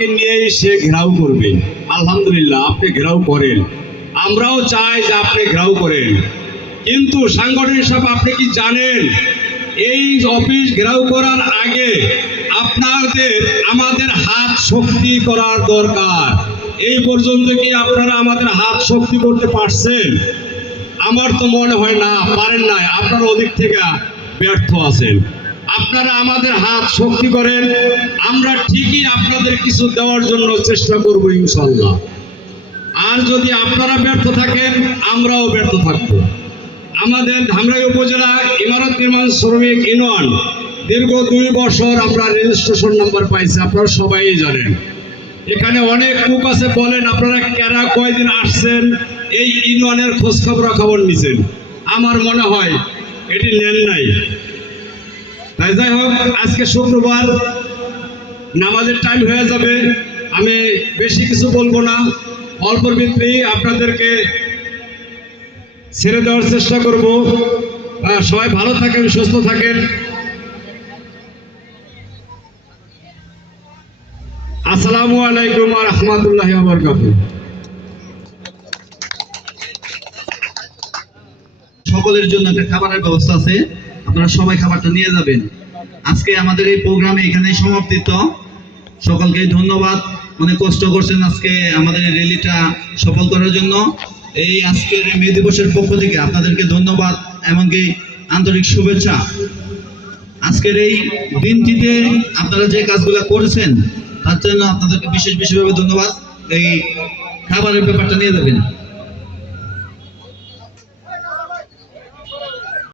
নিয়ে সে ঘেরাও করবে। আলহামদুলিল্লাহ আপনি ঘেরাও করেন, আমরাও চাই যে আপনি ঘেরাও করেন। কিন্তু সাংগঠনিক সভা আপনি কি জানেন, এই অফিস ঘেরাও করার আগে আপনাদের আমাদের হাত শক্তি করার দরকার। এই পর্যন্ত কি আপনারা আমাদের হাত শক্তি করতে পারছেন? আমার তো মনে হয় না পারেন নাই, আপনারা ওদিক থেকে ব্যর্থ আছেন। আপনারা আমাদের হাত শক্তি করেন, আমরা ঠিকই আপনাদের কিছু দেওয়ার জন্য চেষ্টা করব ইনশাল্লাহ। আর যদি আপনারা ব্যর্থ থাকেন আমরাও ব্যর্থ থাকব। আমাদের ধামরাই উপজেলা ইমারত নির্মাণ শ্রমিক ইউনিয়ন দীর্ঘ 2 বছর আমরা রেজিস্ট্রেশন নাম্বার পাইছি, আপনারা সবাই জানেন। এখানে অনেক লোক আছে, বলেন আপনারা কারা কয়দিন আসছেন এই ইউনিয়নের খোঁজ খবর নিছেন? আমার মনে হয় এটি নেন নাই। তাই যাই হোক, আজকে শুক্রবার নামাজের টাইম হয়ে যাবে, আমি বেশি কিছু বলবো না, অল্পের ভিতরেই আপনাদেরকে ছেড়ে দেওয়ার চেষ্টা করব। সবাই ভালো থাকেন, সুস্থ থাকেন। আসসালামু আলাইকুম ওয়া রাহমাতুল্লাহি ওয়া বারাকাতুহু। সকলের জন্য একটা খাবারের ব্যবস্থা আছে, আপনারা সবাই খাবারটা নিয়ে যাবেন। আজকে আমাদের এই প্রোগ্রাম এখানেই সমাপ্তিত। সকলকে ধন্যবাদ, অনেক কষ্ট করছেন আজকে আমাদের এই র্যালিটা সফল করার জন্য। এই আজকের মে দিবসের পক্ষ থেকে আপনাদেরকে ধন্যবাদ, এমনকি আন্তরিক শুভেচ্ছা। আজকের এই দিনটিতে আপনারা যে কাজগুলো করেছেন তার জন্য আপনাদেরকে বিশেষভাবে ধন্যবাদ। এই খাবারের ব্যাপারটা নিয়ে যাবেন।